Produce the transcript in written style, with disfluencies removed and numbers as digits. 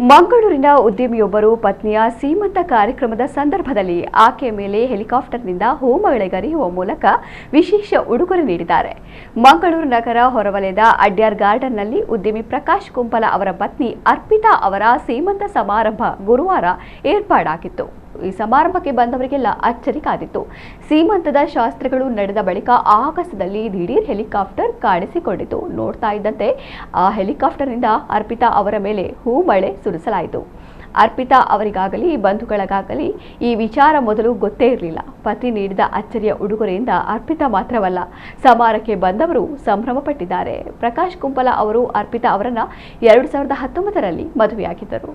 ಮಂಗಳೂರಿನ ಉದ್ಯಮಿಯೊಬ್ಬರು ಪತ್ನಿಯ ಸೀಮಂತ ಕಾರ್ಯಕ್ರಮದ ಸಂದರ್ಭದಲ್ಲಿ ಆಕೆಯ ಮೇಲೆ ಹೆಲಿಕಾಪ್ಟರ್ನಿಂದ ಹೋಮಗಳೆಗರೆಯುವ ಮೂಲಕ ವಿಶೇಷ ಉಡುಗೊರೆ ನೀಡಿದ್ದಾರೆ. ಮಂಗಳೂರು ನಗರ ಹೊರವಲಯದ ಅಡ್ಯಾರ್ ಗಾರ್ಡನ್ನಲ್ಲಿ ಉದ್ಯಮಿ ಪ್ರಕಾಶ್ ಕುಂಪಲ ಅವರ ಪತ್ನಿ ಅರ್ಪಿತಾ ಅವರ ಸೀಮಂತ ಸಮಾರಂಭ ಗುರುವಾರ ಏರ್ಪಾಡಾಗಿತ್ತು. ಈ ಸಮಾರಂಭಕ್ಕೆ ಬಂದವರಿಗೆಲ್ಲ ಅಚ್ಚರಿ ಕಾದಿತ್ತು. ಸೀಮಂತದ ಶಾಸ್ತ್ರಗಳು ನಡೆದ ಬಳಿಕ ಆಕಾಶದಲ್ಲಿ ದಿಢೀರ್ ಹೆಲಿಕಾಪ್ಟರ್ ಕಾಣಿಸಿಕೊಂಡಿತು. ನೋಡ್ತಾ ಇದ್ದಂತೆ ಆ ಹೆಲಿಕಾಪ್ಟರ್ನಿಂದ ಅರ್ಪಿತಾ ಅವರ ಮೇಲೆ ಹೂಮಳೆ ಸುರಿಸಲಾಯಿತು. ಅರ್ಪಿತಾ ಅವರಿಗಾಗಲಿ ಬಂಧುಗಳಿಗಾಗಲಿ ಈ ವಿಚಾರ ಮೊದಲು ಗೊತ್ತೇ ಇರಲಿಲ್ಲ. ಪತಿ ನೀಡಿದ ಅಚ್ಚರಿಯ ಉಡುಗೊರೆಯಿಂದ ಅರ್ಪಿತಾ ಮಾತ್ರವಲ್ಲ, ಸಮಾರಂಭಕ್ಕೆ ಬಂದವರು ಸಂಭ್ರಮಪಟ್ಟಿದ್ದಾರೆ. ಪ್ರಕಾಶ್ ಕುಂಪಲ ಅವರು ಅರ್ಪಿತಾ ಅವರನ್ನ 2019ರಲ್ಲಿ ಮದುವೆಯಾಗಿದ್ದರು.